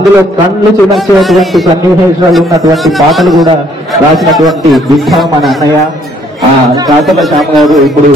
అందులో కళ్ళు చిమర్చేటువంటి సన్నివేశాలు ఉన్నటువంటి పాటలు కూడా రాసినటువంటి బిడ్డ మన అన్నయ్య కాతల శ్యామ్ గారు. ఇప్పుడు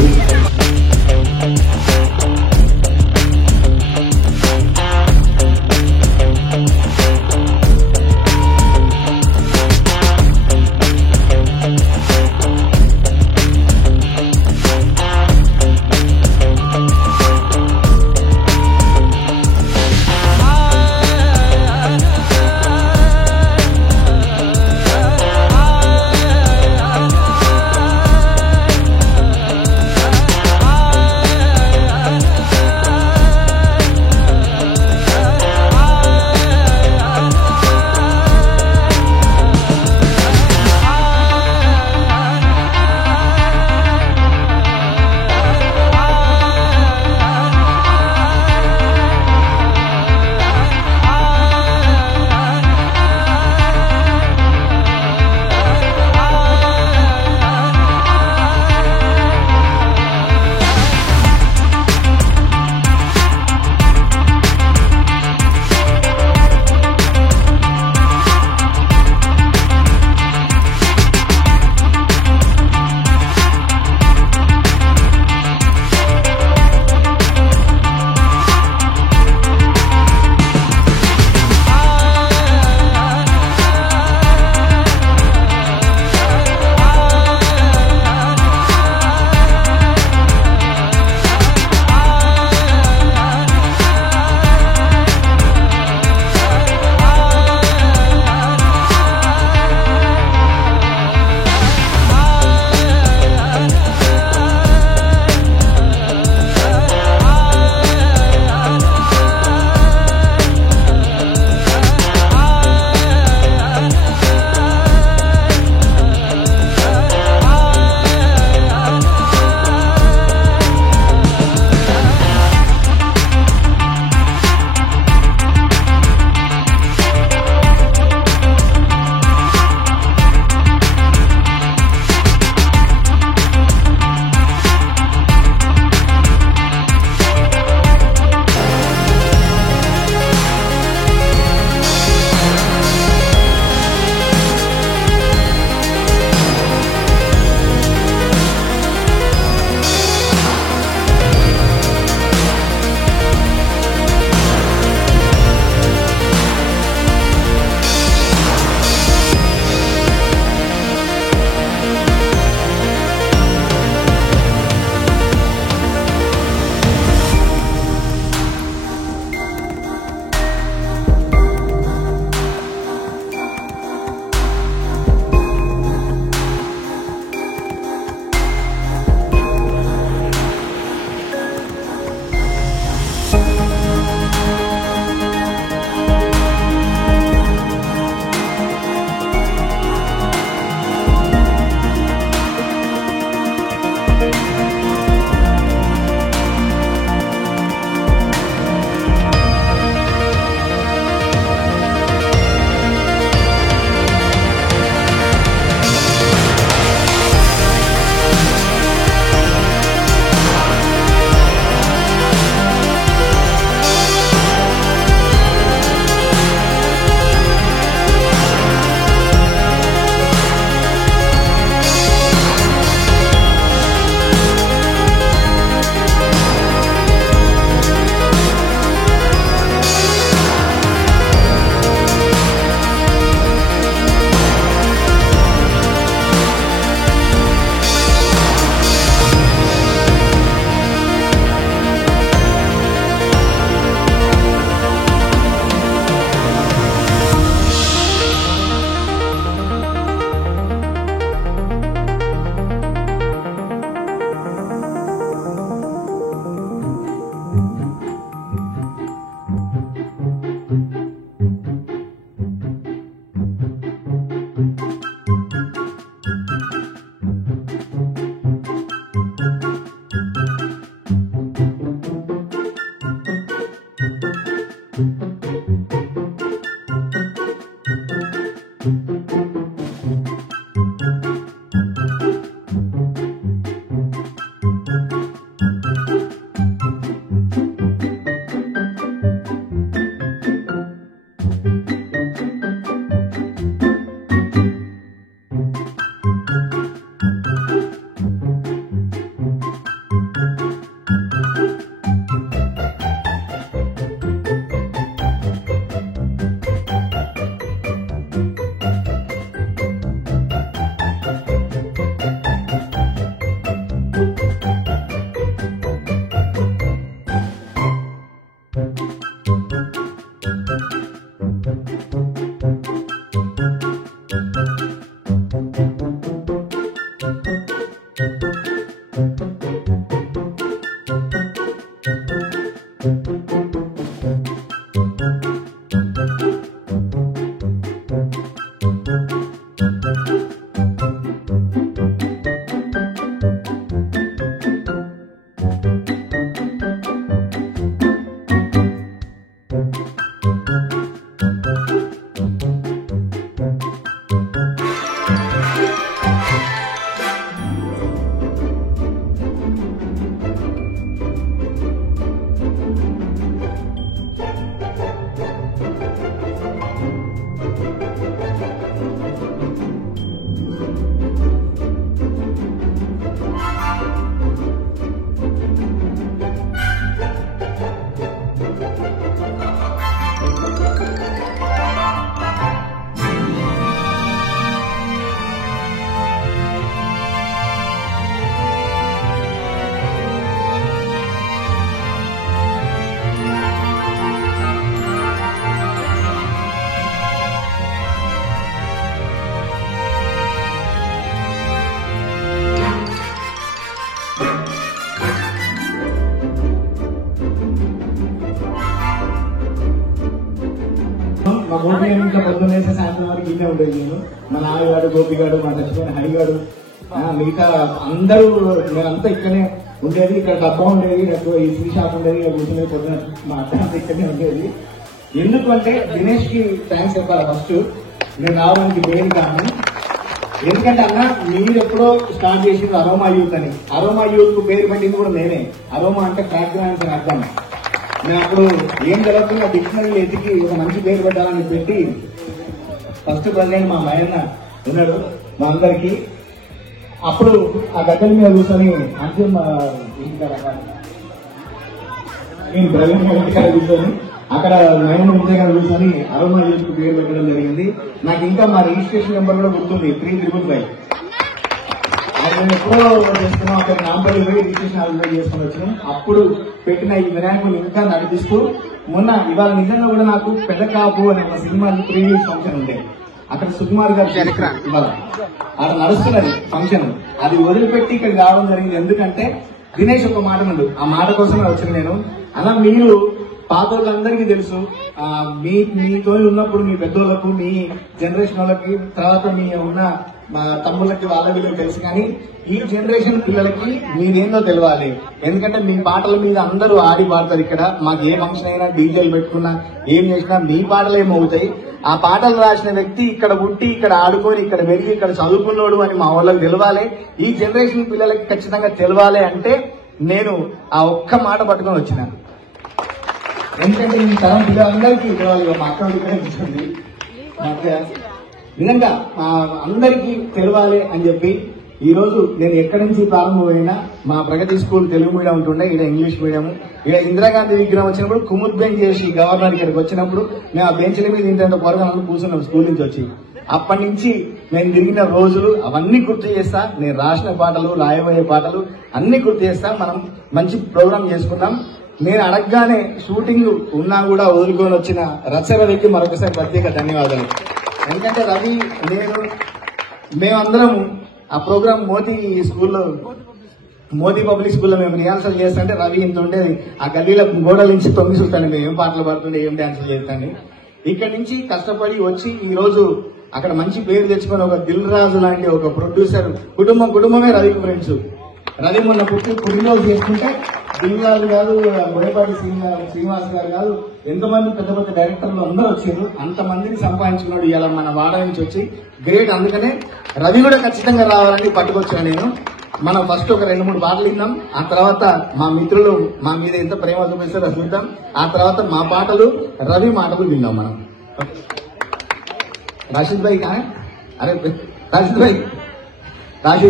మా గోపి ఇంట్లో పొద్దున్న వేసే సాయంత్రం వరకు ఇన్నే ఉండేది. నేను మా నాన్నగాడు, గోపిగాడు, మా చచ్చిపోయిన హరిగాడు, మిగతా అందరూ నేనంతా ఇక్కడనే ఉండేది. ఇక్కడ డబ్బా ఉండేది, ఈ శ్రీ షాప్ ఉండేది, కూర్చునే పొద్దున మా అత్త ఇక్కడనే ఉండేది. ఎందుకంటే దినేష్ కి థ్యాంక్స్ చెప్పాలి ఫస్ట్. నేను రావడానికి మెయిన్ కారణం ఎందుకంటే అన్న మీరు ఎప్పుడో స్టార్ట్ చేసింది అరోమా యూత్ అని. అరోమా యూత్ కు పేరు పెట్టింది కూడా నేనే. అరోమా అంటే ఫ్రాగ్రెన్స్ అని అర్థం. నేను అప్పుడు ఏం జరుగుతుందో డిక్షనరీలో ఎతికి ఒక మంచి పేరు పెట్టాలని పెట్టి ఫస్ట్ ప్రెసిడెంట్ మా మయన్న ఉన్నాడు మా అందరికి. అప్పుడు ఆ గద్దెల మీద కూర్చొని అంతిమ నేను ప్రవీణ్ ఇంటికాడ కూర్చొని అక్కడ మయన్న ఇంటికాడ కూర్చొని అరోమా యూత్ కు పేరు పెట్టడం జరిగింది. నాకు ఇంకా మా రిజిస్ట్రేషన్ నెంబర్ కూడా గుర్తుంది, 355. అది మేము ఎప్పుడో చేస్తున్నాం. అక్కడ నాంపల్లి పోయి రిజిస్ట్రేషన్ అప్లై చేసుకుని వచ్చినాం. అప్పుడు పెట్టిన ఈ వినాయకుని ఇంకా నడిపిస్తూ మొన్న ఇవాళ నిజంగా కూడా నాకు పెద్దకాపు అనే ఒక సినిమా ప్రీవియస్ ఫంక్షన్ ఉంది. అక్కడ సుకుమార్ గారు ఇవాళ అక్కడ నడుస్తున్నది ఫంక్షన్. అది వదిలిపెట్టి ఇక్కడ రావడం జరిగింది. ఎందుకంటే దినేష్ ఒక మాట నుండు, ఆ మాట కోసమే వచ్చిన నేను. అలా మీరు పాత వాళ్ళందరికీ తెలుసు, మీతో ఉన్నప్పుడు మీ పెద్దోళ్ళకు, మీ జనరేషన్ వాళ్ళకి, తర్వాత మీ ఉన్న మా తమ్ముళ్ళకి, వాళ్ళ వీళ్ళకి తెలుసు. కానీ ఈ జనరేషన్ పిల్లలకి మీరేందో తెలియాలి. ఎందుకంటే మీ పాటల మీద అందరూ ఆడి పాడతారు. ఇక్కడ మాకు ఏ ఫంక్షన్ అయినా డీజేలు పెట్టుకున్నా ఏం చేసినా మీ పాటలు ఏమవుతాయి. ఆ పాటలు రాసిన వ్యక్తి ఇక్కడ పుట్టి, ఇక్కడ ఆడుకొని, ఇక్కడ పెరిగి, ఇక్కడ చదువుకున్నాడు అని మా వాళ్ళకి తెలవాలి. ఈ జనరేషన్ పిల్లలకి ఖచ్చితంగా తెలవాలి అంటే నేను ఆ ఒక్క మాట పట్టుకొని వచ్చినాను. ఎందుకంటే ఈ తరం పిల్లలందరికీ తెలవాలి. మా అక్క ఇక్కడే కూర్చోండి. నిజంగా అందరికీ తెలవాలి అని చెప్పి ఈ రోజు నేను ఎక్కడి నుంచి ప్రారంభమైనా మా ప్రగతి స్కూల్ తెలుగు మీడియం ఉంటుండే, ఇక్కడ ఇంగ్లీష్ మీడియం. ఇక్కడ ఇందిరాగాంధీ విగ్రహం వచ్చినప్పుడు కుముద్ బెంచ్ చేసి గవర్నర్ ఇక్కడికి వచ్చినప్పుడు మేము ఆ బెంచ్ల మీద ఇంత పొరగా కూర్చున్నాం స్కూల్ నుంచి వచ్చి. అప్పటి నుంచి నేను తిరిగిన రోజులు అవన్నీ గుర్తు చేస్తా. నేను రాసిన పాటలు, రాయబోయే పాటలు అన్ని గుర్తు చేస్తా. మనం మంచి ప్రోగ్రామ్ చేసుకున్నాం. నేను అడగగానే షూటింగ్ ఉన్నా కూడా వదులుకొని వచ్చిన రవికి మరొకసారి ప్రత్యేక ధన్యవాదాలు. ఎందుకంటే రవి, మేమందరం ఆ ప్రోగ్రామ్ మోదీ పబ్లిక్ స్కూల్లో మేము రిహార్సల్ చేస్తుంటే రవి ఇంత ఉండేది. ఆ గల్లీలో గోడల నుంచి తొంగి చూస్తాను మేము ఏం పాటలు పాడుతుండే, ఏం డాన్సులు చేస్తాను. ఇక్కడి నుంచి కష్టపడి వచ్చి ఈ రోజు అక్కడ మంచి పేరు తెచ్చుకొని ఒక దిల్ రాజు లాంటి ఒక ప్రొడ్యూసర్ కుటుంబమే రవికి ఫ్రెండ్స్. రవి మొన్న పుట్టినరోజు చేసుకుంటే దిల్ రాజు కాదు, బోయపాటి శ్రీనివాస్ గారు కాదు, ఎంతమంది పెద్ద పెద్ద డైరెక్టర్లు అందరూ వచ్చారు. అంతమందిని సంపాదించుకున్నాడు ఇలా మన వాడ నుంచి వచ్చి. గ్రేట్. అందుకనే రవి కూడా ఖచ్చితంగా రావాలని పట్టుకొచ్చాను నేను. మనం ఫస్ట్ ఒక 2-3 పాటలు విన్నాం. ఆ తర్వాత మా మిత్రులు మా మీద ఎంత ప్రేమ చూపిస్తారో చూద్దాం. ఆ తర్వాత మా పాటలు, రవి మాటలు విన్నాం మనం. రాషిద్ భాయ్ కానీ అరే రాషిద్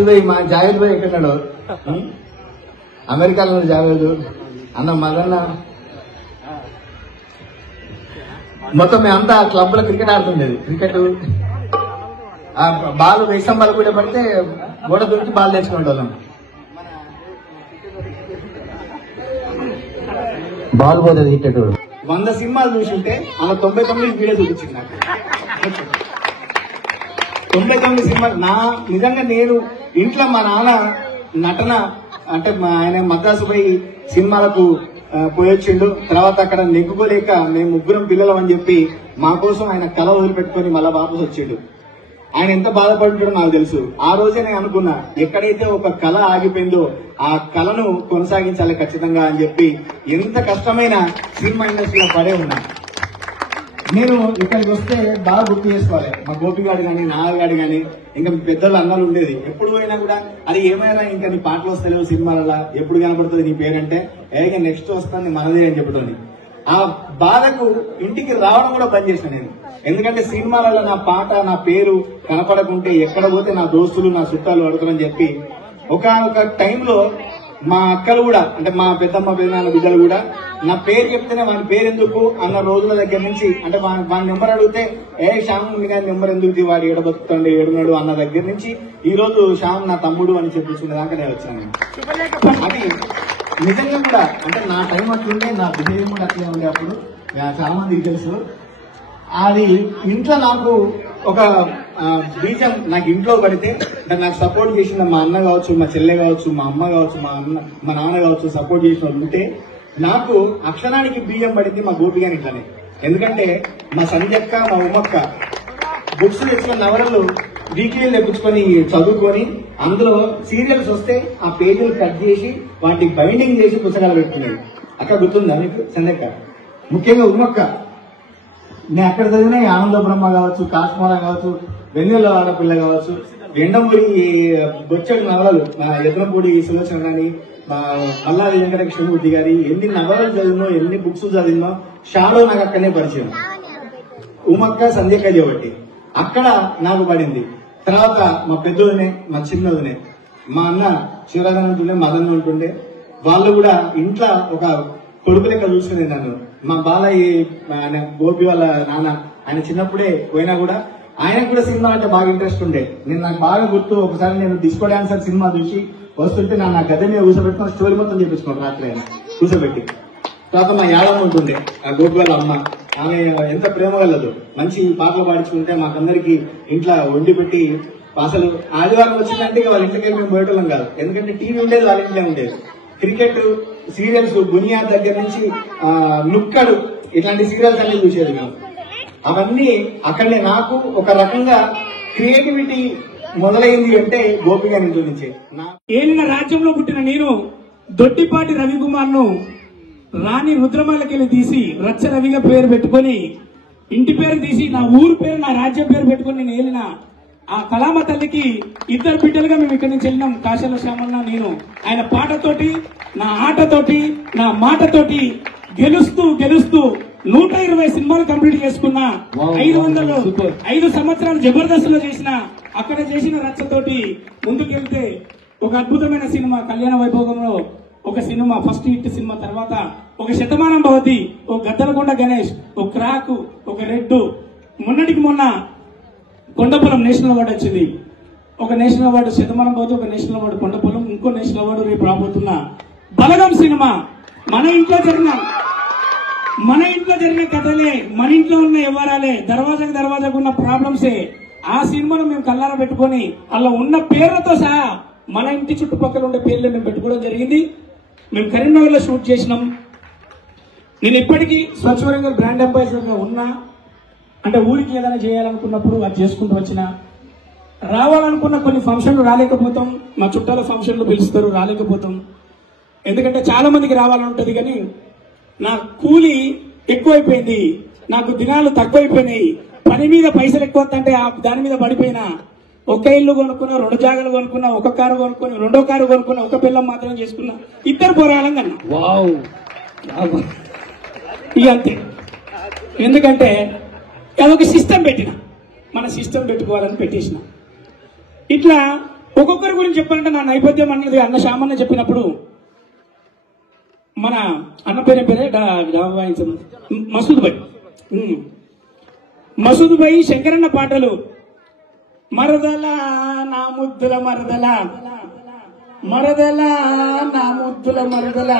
భాయ్ మా జావేద్ భాయ్ ఎక్కడున్నాడు? అమెరికాలో జావేదు అన్న మదన్న మొత్తం మేమంతా క్లబ్ లో క్రికెట్ ఆడుతుండేది. క్రికెట్ బాల్ వేసాం, బాల్ కూడా పడితే గోడ దొరికి బాల్ తెచ్చుకునే వాళ్ళం. బాల్ పోతుంది హిట్టెడ్. 100 సినిమాలు చూసుంటే అలా 99 వీడియో చూపించింది నాకు. 99 సినిమాలు నిజంగా నేను ఇంట్లో మా నాన్న నటన అంటే ఆయన మద్రాసు పోయి సినిమాలకు పోయొచ్చిండు. తర్వాత అక్కడ నెగ్గుకోలేక మేము 3 పిల్లలం అని చెప్పి మా కోసం ఆయన కళ వదిలిపెట్టుకుని మళ్ళా వాపసు వచ్చిండు. ఆయన ఎంత బాధపడుతుండో నాకు తెలుసు. ఆ రోజే నేను అనుకున్నా, ఎక్కడైతే ఒక కళ ఆగిపోయిందో ఆ కళను కొనసాగించాలి ఖచ్చితంగా అని చెప్పి ఎంత కష్టమైన సినిమా ఇండస్ట్రీలో పడే ఉన్నా. నేను ఇక్కడికి వస్తే బాగా గుర్తు చేసుకోవాలి. మా గోపిగాడు కానీ, నాగగాడు కానీ, ఇంకా పెద్దలు అన్నాలు ఉండేది. ఎప్పుడు పోయినా కూడా అది ఏమైనా ఇంకా నీ పాటలు వస్తలేవు సినిమాలలో, ఎప్పుడు కనపడుతుంది నీ పేరంటే ఏగా నెక్స్ట్ వస్తుంది మనదే అని చెప్పడం. ఆ బాధకు ఇంటికి రావడం కూడా బంద్ చేశాను నేను. ఎందుకంటే సినిమాలలో నా పాట, నా పేరు కనపడకుంటే ఎక్కడ పోతే నా దోస్తులు, నా చుట్టాలు అడుగుతారని చెప్పి ఒకనొక టైంలో మా అక్కలు కూడా, అంటే మా పెద్దమ్మ పెద్దనాన్న బిడ్డలు కూడా నా పేరు చెప్తేనే వాని పేరు ఎందుకు అన్న రోజుల దగ్గర నుంచి, అంటే వాని నెంబర్ అడిగితే శ్యామ్ గారి నెంబర్ ఎందుకు, వాడు ఏడబతుకుతాడు, ఏడున్నాడు అన్న దగ్గర నుంచి ఈ రోజు శ్యామ్ నా తమ్ముడు అని చెప్పించుకునే దాకా నేను వచ్చాను. అది నిజంగా కూడా అంటే నా టైం అట్లుండే, నా బిహేవియర్ కూడా అట్లే ఉండే. అప్పుడు చాలా మందికి తెలుసు. అది ఇంట్లో నాకు ఒక బీజం నాకు ఇంట్లో పడితే నాకు సపోర్ట్ చేసిన మా అన్న కావచ్చు, మా చెల్లె కావచ్చు, మా అమ్మ కావచ్చు, మా నాన్న కావచ్చు, సపోర్ట్ చేసిన ఉంటే నాకు అక్షరానికి బీజం పడింది మా గోపి గారి ఇంట్లోనే. ఎందుకంటే మా సంజక్క మా ఉమ్మక్క బుక్స్ తెచ్చుకున్న నవలలు వీక్లీ తెప్పించుకొని చదువుకొని అందులో సీరియల్స్ వస్తే ఆ పేజీలు కట్ చేసి వాటికి బైండింగ్ చేసి పుస్తకాలు పెట్టుకున్నాడు. అక్క గుర్తుందా మీకు సంజక్క? ముఖ్యంగా ఉమ్మక్క నేను అక్కడ చదివిన ఆనంద బ్రహ్మ కావచ్చు, కాశ్మాల కావచ్చు, వెన్నెల ఆడపిల్ల కావచ్చు, ఎండమూరి బొచ్చడి నవలలు, మా ఎద్రపూడి సులోచన గాని, మా మల్లాది వెంకటకృష్ణమూర్తి గారి ఎన్ని నవలలు చదివినో, ఎన్ని బుక్స్ చదివినో షాడో నాకు అక్కడనే పరిచయం. ఉమ్మక్క సంధ్యక్క కాబట్టి అక్కడ నాకు పడింది. తర్వాత మా పెద్దోదినే, మా చిన్నోదినే, మా అన్న శివరాజన్ ఉంటుండే, మదన్ ఉంటుండే, వాళ్ళు కూడా ఇంట్లో ఒక కొడుకు లెక్క చూసుకునే నన్ను. మా బాలయ్య ఆయన గోపి వాళ్ళ నాన్న, ఆయన చిన్నప్పుడే పోయినా కూడా ఆయనకు కూడా సినిమా అంటే బాగా ఇంట్రెస్ట్ ఉండే. నాకు బాగా గుర్తు, ఒకసారి నేను డిస్కో డాన్సర్ సినిమా చూసి వస్తుంటే నా గద్దె మీద కూర్చోబెట్టుకున్న స్టోరీ మొత్తం చెప్పించుకున్నాను రాత్రి ఆయన కూర్చోబెట్టి. తర్వాత మా యాదమ్మ ఉంటుండే, ఆ గోపి వాళ్ళ అమ్మ, ఆమె ఎంత ప్రేమ గలదు, మంచి పాటలు పాడించుకుంటే మాకందరికి ఇంట్లో వండి పెట్టి, అసలు ఆదివారం వచ్చిందంటే వాళ్ళ ఇంటికి మేము పోయేటోళ్ళం కాదు. ఎందుకంటే టీవీ ఉండేది, వాళ్ళ ఇంట్లో ఉండేది. క్రికెట్ సీరియల్స్ బునియాద్ దగ్గర నుంచి నుక్కడు ఇట్లాంటి సీరియల్స్ అన్ని చూసేది మేము. అవన్నీ అక్కడనే నాకు ఒక రకంగా క్రియేటివిటీ మొదలైంది అంటే గోపి గారి ఇంటి నుంచే. ఏలిన రాజ్యంలో పుట్టిన నేను దొడ్డిపాటి రవికుమార్ ను రాణి రుద్రమాలకెళ్ళి తీసి రచ్చ రవిగా పేరు పెట్టుకుని, ఇంటి పేరు తీసి నా ఊరు పేరు, నా రాజ్యం పేరు పెట్టుకుని నేను ఏలిన ఆ కళామ తల్లికి ఇద్దరు బిడ్డలుగా మేము ఇక్కడి నుంచి వెళ్ళినాం. కాశల శ్యామన్న నేను. ఆయన పాటతోటి, నా ఆటతోటి, నా మాటతోటి గెలుస్తూ 120 సినిమాలు కంప్లీట్ చేసుకున్నా. 5 సంవత్సరాలు జబర్దస్త్ లో చేసిన, అక్కడ చేసిన రచ్చతోటి ముందుకెళ్తే ఒక అద్భుతమైన సినిమా కళ్యాణ వైభోగంలో ఒక సినిమా, ఫస్ట్ హిట్ సినిమా. తర్వాత ఒక శతమానం భవతి, ఒక గద్దలకొండ గణేష్, ఒక క్రాకు, ఒక రెడ్డు, మొన్నటికి మొన్న కొండపొలం నేషనల్ అవార్డు వచ్చింది. ఒక నేషనల్ అవార్డు శతమానం భవతి, ఒక నేషనల్ అవార్డు కొండపొలం, ఇంకో నేషనల్ అవార్డు రేపు రాబోతున్న బలగం సినిమా. మన ఇంట్లో జరిగిన కథలే, మన ఇంట్లో ఉన్న వ్యవహారాలే, దర్వాజాకు ఉన్న ప్రాబ్లమ్సే. ఆ సినిమాను మేము కళ్ళారా పెట్టుకుని అలా ఉన్న పేర్లతో సహా మన ఇంటి చుట్టుపక్కల ఉండే పేర్లు మేము పెట్టుకోవడం జరిగింది. మేము కరీంనగర్ లో షూట్ చేసినాం. నేను ఇప్పటికీ స్వచ్ఛ వరంగల్ బ్రాండ్ అంబాసిడర్ గా ఉన్నా. అంటే ఊరికి ఏదైనా చేయాలనుకున్నప్పుడు అది చేసుకుంటూ వచ్చిన, రావాలనుకున్న కొన్ని ఫంక్షన్లు రాలేకపోతాం, మా చుట్టాల ఫంక్షన్లు పిలుస్తారు, రాలేకపోతాం. ఎందుకంటే చాలా మందికి రావాలని ఉంటది, కానీ నా కూలి ఎక్కువైపోయింది, నాకు దినాలు తక్కువైపోయినాయి, పని మీద పైసలు ఎక్కువ అంటే దాని మీద పడిపోయినా. ఒక ఇల్లు కొనుక్కున్నా, 2 జాగాలు కొనుక్కున్నా, ఒక కారు కొనుక్కుని, 2వ కారు కొనుక్కున్నా, ఒక పిల్లం మాత్రం చేసుకున్నా, 2 పోరాలం కన్నా. వావ్, ఇక అంతే. ఎందుకంటే అదొక సిస్టమ్ పెట్టిన, మన సిస్టమ్ పెట్టుకోవాలని పెట్టేసిన. ఇట్లా ఒక్కొక్కరి గురించి చెప్పాలంటే నా నైపథ్యం అనేది అన్న శ్యామన్న చెప్పినప్పుడు, మన అన్న పేరే మసూద్ భాయ్ శంకరన్న పాటలు, మరదల నా ముద్దుల మరదల, మరదల నా ముద్దుల మరదల.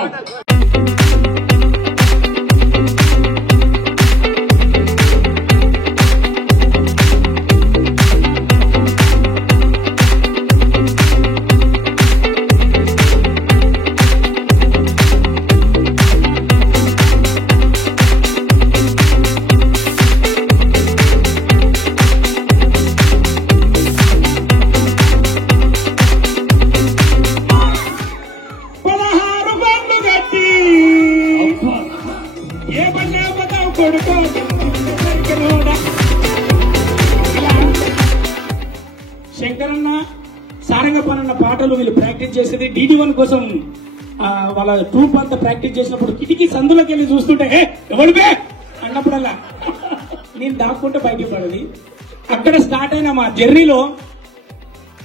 శంకరన్న సారంగపన్న పాటలు వీళ్ళు ప్రాక్టీస్ చేసేది DD1 కోసం. వాళ్ళ ట్రూప్ అంతా ప్రాక్టీస్ చేసినప్పుడు కిటికీ సందులోకి వెళ్ళి చూస్తుంటే ఎవరిపే అన్నప్పుడల్లా నేను దాక్కుంటే బయటికి పడది. అక్కడ స్టార్ట్ అయిన మా జర్నీలో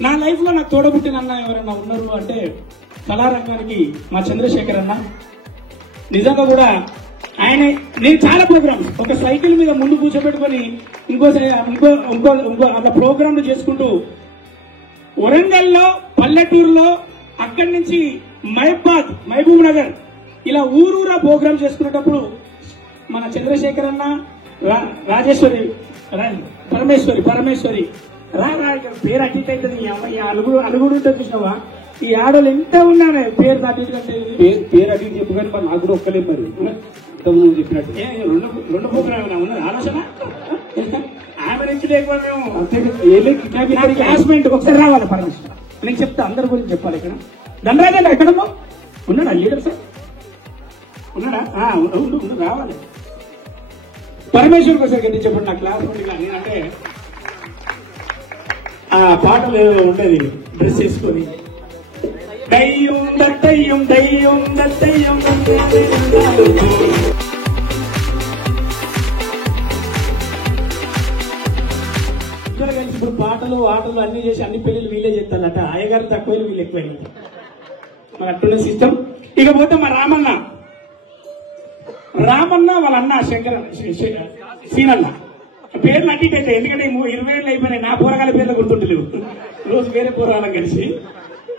నా లైఫ్ లో నాకు తోడబుట్టిన అన్న ఎవరన్నా ఉన్నారు అంటే కళారంగానికి మా చంద్రశేఖర్ అన్న. నిజంగా కూడా ఆయన, నేను చాలా ప్రోగ్రామ్స్ ఒక సైకిల్ మీద ముందు కూర్చోబెట్టుకొని ఇంకో అట్లా ప్రోగ్రాంలు చేసుకుంటూ వరంగల్లో, పల్లెటూరులో, అక్కడి నుంచి మహబూబ్ నగర్ ఇలా ఊరూరా ప్రోగ్రామ్ చేసుకునేటప్పుడు మన చంద్రశేఖర్ అన్న, రాజేశ్వరి, పరమేశ్వరి పేరు అటు ఇటు అవుతుంది. అలుగుడు ఉంటుంది చూసినావా, ఈ ఆడోళ్ళు ఎంత ఉన్నానే పేరు అటు ఇటు అంటే పేరు అటు ఇటు చెప్పు, కానీ నాకు కూడా ఒక్కలేదు. మరి ఇంతకుముందు చెప్పినట్టు రెండు ప్రోగ్రామ్ ఉన్నది ఆలోచన ఆమె నుంచి లేకపోతే మేము క్లాస్మేట్ ఒకసారి రావాలి పర్మిషన్ నేను చెప్తా అందరి గురించి చెప్పాలి ఇక్కడ ధనరాజు ఎక్కడమ్మో ఉన్నాడా లీడర్ సార్ ఉన్నాడా ఉండు రావాలి పరమేశ్వర్ ఒకసారి గట్టి చెప్పండి నా క్లాస్మేట్ కానీ అంటే ఆ పాటలు ఉండేది డ్రెస్ వేసుకొని దయ్యం దయ్యం దయ్యం దయ్యం ఇద్దరు కలిసి ఇప్పుడు పాటలు ఆటలు అన్ని చేసి అన్ని పెళ్లిళ్ళు వీళ్ళే చెప్తారట అయ్యగారు తక్కువ వీళ్ళు ఎక్కువైనా మరి అట్లున్న సిస్టమ్. ఇకపోతే మా రామన్న వాళ్ళ అన్న శంకర సీనన్న పేర్లు అడ్డిటైతే ఎందుకంటే 20 ఏళ్ళు అయిపోయినాయి నా పోరగాల పేర్లు గుర్తుంటలేవు రోజు వేరే పోరగాలం కలిసి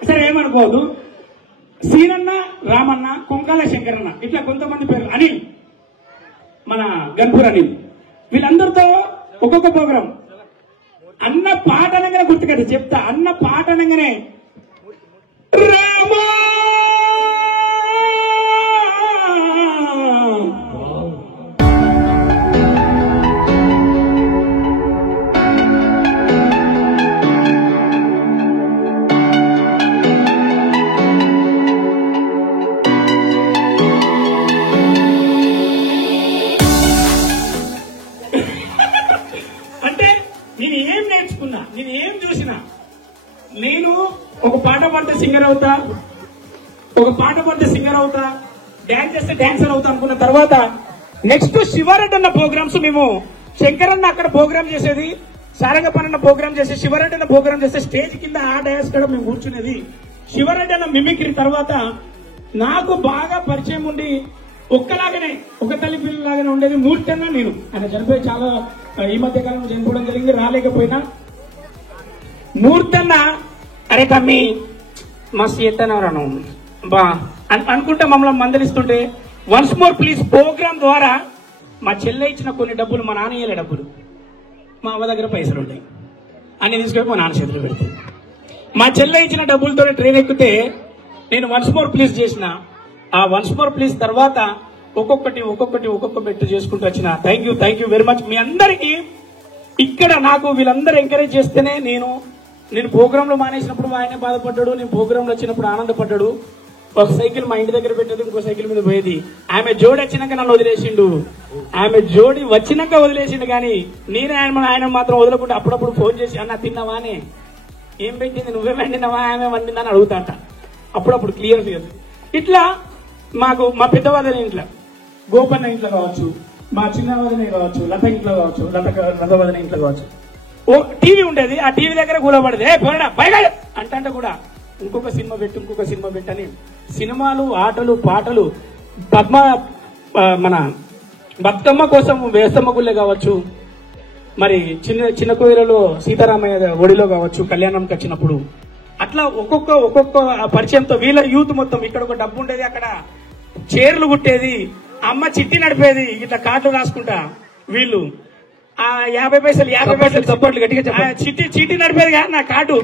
సరే ఏమనుకోవద్దు. సీనన్న రామన్న కుంకాల శంకరన్న ఇట్లా కొంతమంది పేర్లు అనిల్ మన గన్పూర్ అనిల్ వీళ్ళందరితో ఒక్కొక్క ప్రోగ్రాం అన్న పాట అనగానే గుర్తు కదా చెప్తా అన్న పాట అనగానే రామా నేను ఏం చూసినా నేను ఒక పాట పాడితే సింగర్ అవుతా డాన్స్ చేస్తే డాన్సర్ అవుతా అనుకున్న తర్వాత నెక్స్ట్ శివారెడ్డి అన్న ప్రోగ్రామ్స్ మేము శంకరన్న అక్కడ ప్రోగ్రామ్ చేసేది సారంగపన్న ప్రోగ్రామ్ చేసి శివారెడ్డి అన్న ప్రోగ్రామ్ చేస్తే స్టేజ్ కింద ఆ డాన్స్ కూడా మేము కూర్చునేది. శివారెడ్డి అన్న మిమిక్రీ తర్వాత నాకు బాగా పరిచయం ఉండి ఒక్కలాగానే ఒక తల్లి పిల్లలాగానే ఉండేది మూర్తన్న నేను. ఆయన చనిపోయి చాలా ఈ మధ్య కాలంలో చనిపోవడం జరిగింది రాలేకపోయినా. మూర్తన్న అరే తమ్మి మస్తు ఎత్తనవరాను బా అనుకుంటే మమ్మల్ని మందలిస్తుంటే వన్స్ మోర్ ప్లీజ్ ప్రోగ్రామ్ ద్వారా మా చెల్లె ఇచ్చిన కొన్ని డబ్బులు మా నాన్న ఇయ్యలే డబ్బులు మా అవ్వ దగ్గర పైసలు ఉంటాయి అన్ని తీసుకొని మా నాన్న చేతులు పెడతాయి. మా చెల్లె ఇచ్చిన డబ్బులతో ట్రైన్ ఎక్కితే నేను వన్స్ మోర్ ప్లీజ్ చేసిన. ఆ వన్స్ మోర్ ప్లీజ్ తర్వాత ఒక్కొక్క బెట్టు చేసుకుంటూ వచ్చిన. థ్యాంక్ యూ వెరీ మచ్ మీ అందరికీ. ఇక్కడ నాకు వీళ్ళందరూ ఎంకరేజ్ చేస్తేనే నేను ప్రోగ్రాంలో మానేసినప్పుడు ఆయనే బాధపడ్డాడు, నేను ప్రోగ్రాంలో వచ్చినప్పుడు ఆనందపడ్డాడు. ఒక సైకిల్ మా ఇంటి దగ్గర పెట్టేది, ఇంకో సైకిల్ మీద పోయేది. ఆమె జోడి వచ్చినాక నన్ను వదిలేసిండు, ఆమె జోడి వచ్చినాక వదిలేసిండు. కానీ నేను ఆయన మాత్రం వదలకుండా అప్పుడప్పుడు ఫోన్ చేసి అన్న తిన్నావా అని, ఏం పెట్టింది నువ్వే వండినావా ఆమె వండిందని అడుగుతాంట అప్పుడప్పుడు క్లియర్ ఫియర్. ఇట్లా మాకు మా పెద్దవాళ్ళ ఇంట్లో గోపన్న ఇంట్లో కావచ్చు, మా చిన్నవాదన కావచ్చు, లత ఇంట్లో కావచ్చు, లతవాదన ఇంట్లో కావచ్చు ఓ టీవీ ఉండేది. ఆ టీవీ దగ్గర కూలబడేది పోరా పైగా అంటే కూడా ఇంకొక సినిమా పెట్టని సినిమాలు ఆటలు పాటలు మన బతుకమ్మ కోసం వేస్తమ్మ గుళ్ళే కావచ్చు, మరి చిన్న కోయిలలో సీతారామయ్య ఒడిలో కావచ్చు, కళ్యాణంకి వచ్చినప్పుడు అట్లా ఒక్కొక్క పరిచయంతో వీళ్ళ యూత్ మొత్తం ఇక్కడ ఒక డబ్బు ఉండేది, అక్కడ చీరలు కుట్టేది, అమ్మ చిట్టి నడిపేది, ఇట్లా కార్డులు రాసుకుంటా వీళ్ళు ఆ 50 పైసలు సపోర్ట్లు గట్టిగా చీటీ నడిపేది కదా నా కార్డు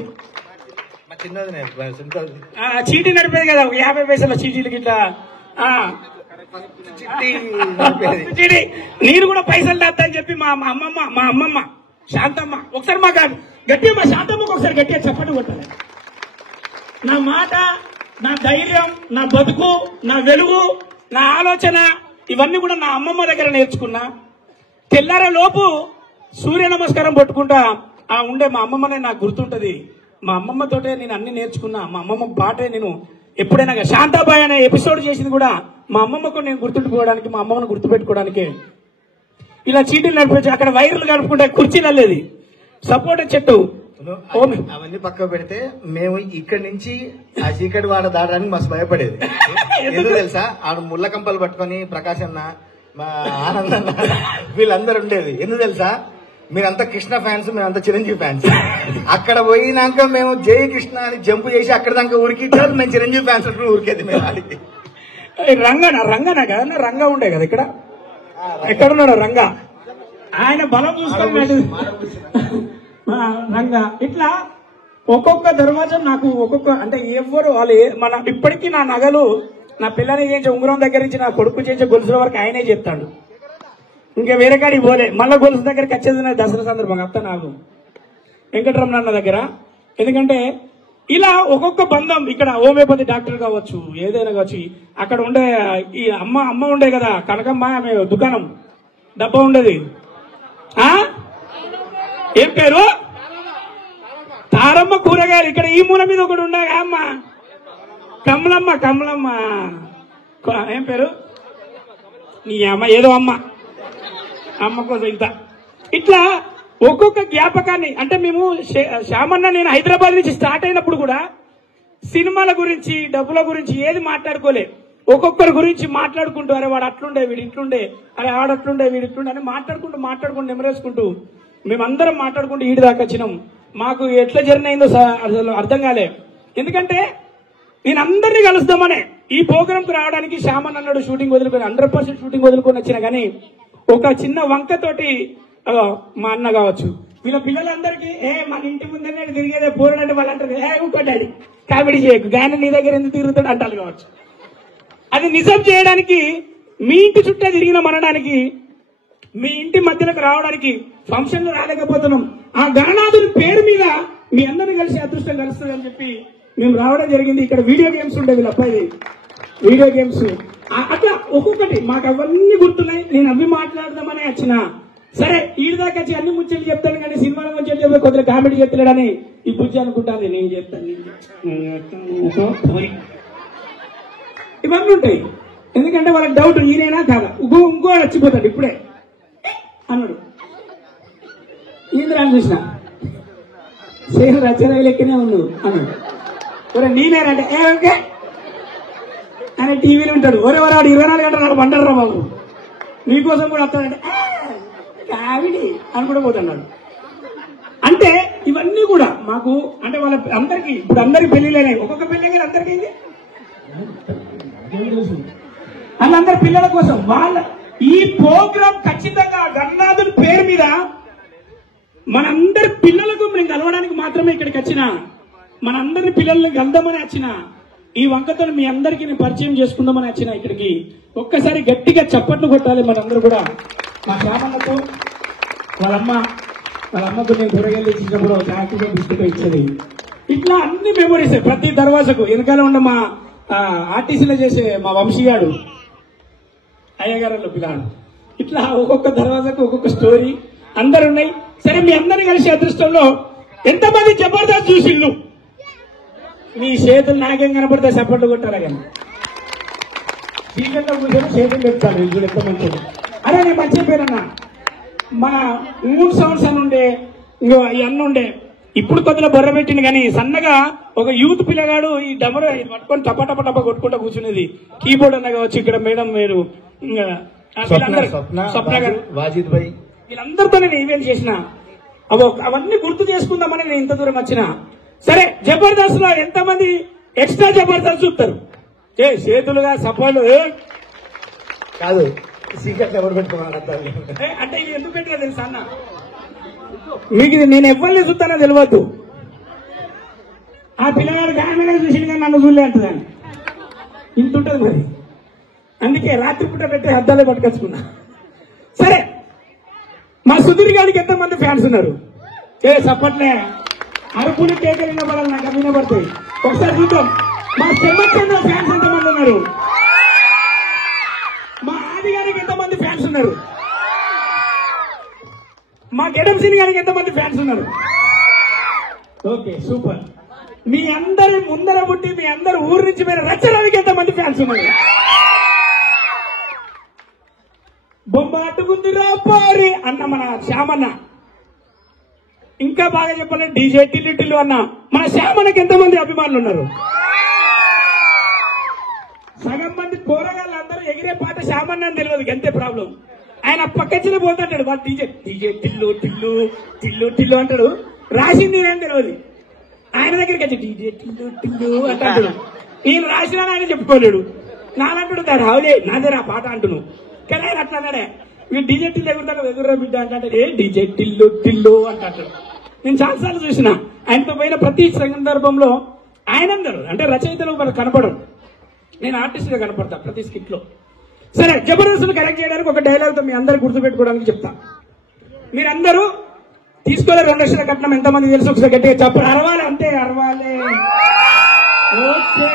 చీటీ నడిపేది కదా 50 పైసల చీటీలకి ఇట్లా చీటీ నేను కూడా పైసలు దాస్తా అని చెప్పి మా అమ్మమ్మ శాంతమ్మ ఒకసారి మా గట్టిగా మా శాంతమ్మకు ఒకసారి గట్టిగా చెప్పండి కొట్టాలి. నా మాట, నా ధైర్యం, నా బతుకు, నా వెలుగు, నా ఆలోచన ఇవన్నీ కూడా నా అమ్మమ్మ దగ్గర నేర్చుకున్నా. తెల్లారే లోపు సూర్య నమస్కారం పట్టుకుంటా ఉండే మా అమ్మమ్మనే నాకు గుర్తుంటది. మా అమ్మమ్మతోటే నేను అన్ని నేర్చుకున్నా. మా అమ్మమ్మ పాటే నేను ఎప్పుడైనా శాంతాబాయ్ అనే ఎపిసోడ్ చేసింది కూడా మా అమ్మమ్మకు నేను గుర్తుండిపోవడానికి, మా అమ్మమ్మను గుర్తుపెట్టుకోవడానికి. ఇలా చీటీలు నడిపించి అక్కడ వైర్లు కలుపుకుంటే కుర్చీ నల్లేది, సపోటా చెట్టు అవన్నీ పక్క పెడితే మేము ఇక్కడి నుంచి ఆ చీకటి వాడ దాడడానికి మస్తు భయపడేది. ఎందుకు తెలుసా, ఆడు ముళ్ళ కంపలు పట్టుకొని ప్రకాశన్న మా ఆనందన్న వీళ్ళందరూ ఉండేది. ఎందుకు తెలుసా, మీరంతా కృష్ణ ఫ్యాన్స్, మేమంతా చిరంజీవి ఫ్యాన్స్. అక్కడ పోయినాక మేము జై కృష్ణ అని జంప్ చేసి అక్కడ దాకా ఉరికిచ్చారు, మేము చిరంజీవి ఫ్యాన్స్ ఉరికేది మేము ఆడికి. రంగనా కదా, రంగా ఉండే కదా ఇక్కడ, ఎక్కడున్నాడు రంగా, ఆయన బలం చూసుకున్నాడు రంగా. ఇట్లా ఒక్కొక్క దర్వాజా నాకు ఒక్కొక్క అంటే ఎవ్వరు వాళ్ళు మన ఇప్పటికీ నా నగలు నా పిల్లని చేయించే ఉంగరం దగ్గర నుంచి నా కొడుకు చేయించే గొలుసుల వరకు ఆయనే చెప్తాడు. ఇంకా వేరే కాడికి పోలే. మళ్ళా గొలుసు దగ్గరికి వచ్చేది నా దసరా సందర్భంగా అత్త నాకు వెంకటరమణ దగ్గర. ఎందుకంటే ఇలా ఒక్కొక్క బంధం, ఇక్కడ హోమియోపతి డాక్టర్ కావచ్చు, ఏదైనా కావచ్చు, అక్కడ ఉండే ఈ అమ్మ ఉండే కదా కనకమ్మ, ఆమె దుకాణం డబ్బా ఉండేది, ఏం పేరు, తారమ్మ కూరగాయలు. ఇక్కడ ఈ మూల మీద ఒకటి ఉండే అమ్మ కమలమ్మ ఏం పేరు నీ అమ్మ, ఏదో అమ్మ కోసం ఇంత. ఇట్లా ఒక్కొక్క జ్ఞాపకాన్ని, అంటే మేము శ్యామన్న నేను హైదరాబాద్ నుంచి స్టార్ట్ అయినప్పుడు కూడా సినిమాల గురించి డబ్బుల గురించి ఏది మాట్లాడుకోలే. ఒక్కొక్కరి గురించి మాట్లాడుకుంటూ, అరే వాడు అట్లుండే వీడు ఇట్లుండే, అరే ఆడట్లుండే వీడు ఇట్లుండే అని మాట్లాడుకుంటూ నెమరేసుకుంటూ మేమందరం మాట్లాడుకుంటూ ఈడి దాకా వచ్చినాం. మాకు ఎట్లా జర్నీ అయిందో అసలు అర్థం కాలే. ఎందుకంటే నేను అందరినీ కలుస్తామనే ఈ ప్రోగ్రామ్కి రావడానికి శ్యామన్ అన్నాడు షూటింగ్ వదులుకొని 100% షూటింగ్ వదులుకొని వచ్చినా కానీ ఒక చిన్న వంకతోటి మా అన్న కావచ్చు వీళ్ళ పిల్లలందరికీ మన ఇంటి ముందరే తిరిగేదే పోరాడంటే వాళ్ళు అంటారు ఊకోడాడి కామెడీ చేయకు, గాని నీ దగ్గర ఎందుకు తిరుగుతాడు అంటారు కావచ్చు. అది నిజం చేయడానికి మీ ఇంటి చుట్టే తిరిగిన మనడానికి, మీ ఇంటి మధ్యలోకి రావడానికి ఫంక్షన్లు రాలేకపోతున్నాం. ఆ గణనాథుని పేరు మీద మీ అందరిని కలిసి అదృష్టం కలుస్తుంది అని చెప్పి మేము రావడం జరిగింది. ఇక్కడ వీడియో గేమ్స్ ఉండే వీళ్ళ అబ్బాయి వీడియో గేమ్స్ అట్లా ఒక్కొక్కటి మాకు అవన్నీ గుర్తున్నాయి. నేను అవి మాట్లాడదామని వచ్చిన. సరే ఈడి దాకా వచ్చి అన్ని ముచ్చట్లు చెప్తాను కానీ సినిమాల ముచ్చట్లు చెప్పి కొద్దిగా కామెడీ చెప్తాడని ఈ బుజ్జి అనుకుంటాను. నేను చెప్తాను ఇవన్నీ ఉంటాయి. ఎందుకంటే వాళ్ళకి డౌట్ ఈయనైనా కాదా, ఇంకో వచ్చిపోతాడు ఇప్పుడే అన్నాడు. ఈంద్రాన్ని చూసిన సేను రచన లెక్కనే ఉన్నాడు అన్నాడు. ఒరే నేనేనంటే ఓకే ఆయన టీవీలో ఉంటాడు. ఒరేవరాడు 24 గంటలు నాడు వండరా బాబు నీకోసం కూడా వస్తాడంటే కావిడి అని కూడా పోతున్నాడు. అంటే ఇవన్నీ కూడా మాకు అంటే వాళ్ళ అందరికి ఇప్పుడు అందరికి పెళ్లిలేనే, ఒక్కొక్క పెళ్లి కానీ అందరికీ వాళ్ళందరి పిల్లల కోసం వాళ్ళ ఈ ప్రోగ్రామ్ ఖచ్చితంగా గన్నాథుని పేరు మీద మనందరి పిల్లలకు నేను కలవడానికి మాత్రమే ఇక్కడికి వచ్చిన, మనందరి పిల్లల్ని కలదామని వచ్చిన, ఈ వంకతో మీ అందరికీ నేను పరిచయం చేసుకుందామని వచ్చిన ఇక్కడికి. ఒక్కసారి గట్టిగా చప్పట్లు కొట్టాలి మనందరూ కూడా. మా శ్యామన్నతో వాళ్ళ అమ్మకు నేను కూరగాయలు ఇచ్చినప్పుడు హ్యాపీగా బిస్కెట్ ఇచ్చేది. ఇట్లా అన్ని మెమరీస్ ప్రతి దర్వాజకు వెనకాల ఉన్న మా ఆర్టీసీలో చేసే మా వంశీగాడు అయ్యగారు పిల్లాడు. ఇట్లా ఒక్కొక్క దర్వాజకు ఒక్కొక్క స్టోరీ అందరు ఉన్నాయి. సరే మీ అందరిని కలిసి అదృష్టంలో ఎంతమంది జబర్దస్త్ చూసిళ్ళు? మీ చేతులు నాకేం కనపడితే చప్పట్లు కొట్టారా కానీ చీకట్లో కూర్చొని చేతులు పెడతాను వీళ్ళు ఎంతమంది. అరే నేను మంచి పేరన్నా మన మూడ్ సౌండ్స్ అని ఉండే, ఇంకో ఇవన్నీ ఉండే. ఇప్పుడు కొద్దిగా బొర్ర పెట్టింది కానీ సన్నగా ఒక యూత్ పిల్లగాడు ఈ డమరు పట్టుకొని టప కొట్టుకుంటా కూర్చునేది. కీబోర్డ్ అన్న కావచ్చు. ఇక్కడ మేడం మీరు స్వప్న గారు వాజిద్ భాయ్ వీళ్ళందరితో నేను ఈవెంట్ చేసిన అవన్నీ గుర్తు చేసుకుందామని నేను ఇంత దూరం వచ్చిన. సరే జబర్దస్త్ లో ఎంతమంది ఎక్స్ట్రా జబర్దస్త్ చూస్తారు? చేతులుగా సపోలు కాదు సీక్రెట్ ఎవరు పెట్టుకున్నాడు అంటే ఇది ఎందుకు పెట్టినా తెలుసా అన్న, మీకు నేను ఎవరిని చూస్తానో తెలియదు. ఆ పిల్లగాడు గాయమే చూసి కానీ నన్ను చూడలే అంటుందని ఇంత ఉంటుంది మరి. అందుకే రాత్రిపూట పెట్టే అద్దాలే పట్టుకొచ్చుకున్నా. సరే మా సుధీర్ గారికి ఎంతమంది ఫ్యాన్స్ ఉన్నారు? సప్పట్లే అరుపులు కేకలు వినపడాలి, నాకు అవి వినపడతాయి. ఒకసారి చూద్దాం. మా చెమ్మచంద్ర ఫ్యాన్స్ ఎంతమంది ఉన్నారు? మా ఆది గారికి ఎంతమంది ఫ్యాన్స్ ఉన్నారు? మా గెడం సిని గారికి ఎంతమంది ఫ్యాన్స్ ఉన్నారు? Okay super. మీ అందరి ముందర పుట్టి మీ అందరు ఊరు నుంచి మీరు రచనకి ఎంతమంది ఫ్యాన్స్ ఉన్నారు? బొమ్మ అట్టుకుందిరా పారి అన్న మన శ్యామన్న. ఇంకా బాగా చెప్పాలంటే డీజే టిల్లు అన్న మన శ్యామన్నకి ఎంతమంది అభిమానులు ఉన్నారు? సగం మంది పోరగాళ్ళు అందరూ ఎగిరే పాట శ్యామన్న అని తెలియదు, అంతే ప్రాబ్లం. ఆయన పక్కచ్చిన పోతాడు వాడు డీజే టిల్లు అంటాడు. రాసింది ఏం తెలియదు. ఆయన దగ్గరికి వచ్చి డీజే టిల్లు అంటాడు. నేను రాసినా ఆయన చెప్పుకోలేడు. నాలంటాడు దాని హౌలే నాదే ఆ పాట అంటున్నావు. కానీ ఆయన అట్లా అన్నాడే వీడు డీజే టిల్లు ఎగురురా బిడ్డ అంటే డీజే టిల్లు అంటాడు. నేను చాలాసార్లు చూసిన ఆయనతో పోయిన ప్రతి సందర్భంలో ఆయన అందరు అంటే రచయితలు మనకు కనపడరు. నేను ఆర్టిస్ట్ గా కనపడతా ప్రతి స్కిట్ లో. సరే, జబర్దస్త్ కరెక్ట్ చేయడానికి ఒక డైలాగ్ తో మీ అందరు గుర్తుపెట్టుకోవడానికి చెప్తా. మీరందరూ తీసుకోలే 2 లక్షల కట్నం ఎంతమంది తెలుసు? ఒకసారి గట్టిగా చెప్పాలి. అరవాలి, అంతే అరవాలి. ఓకే,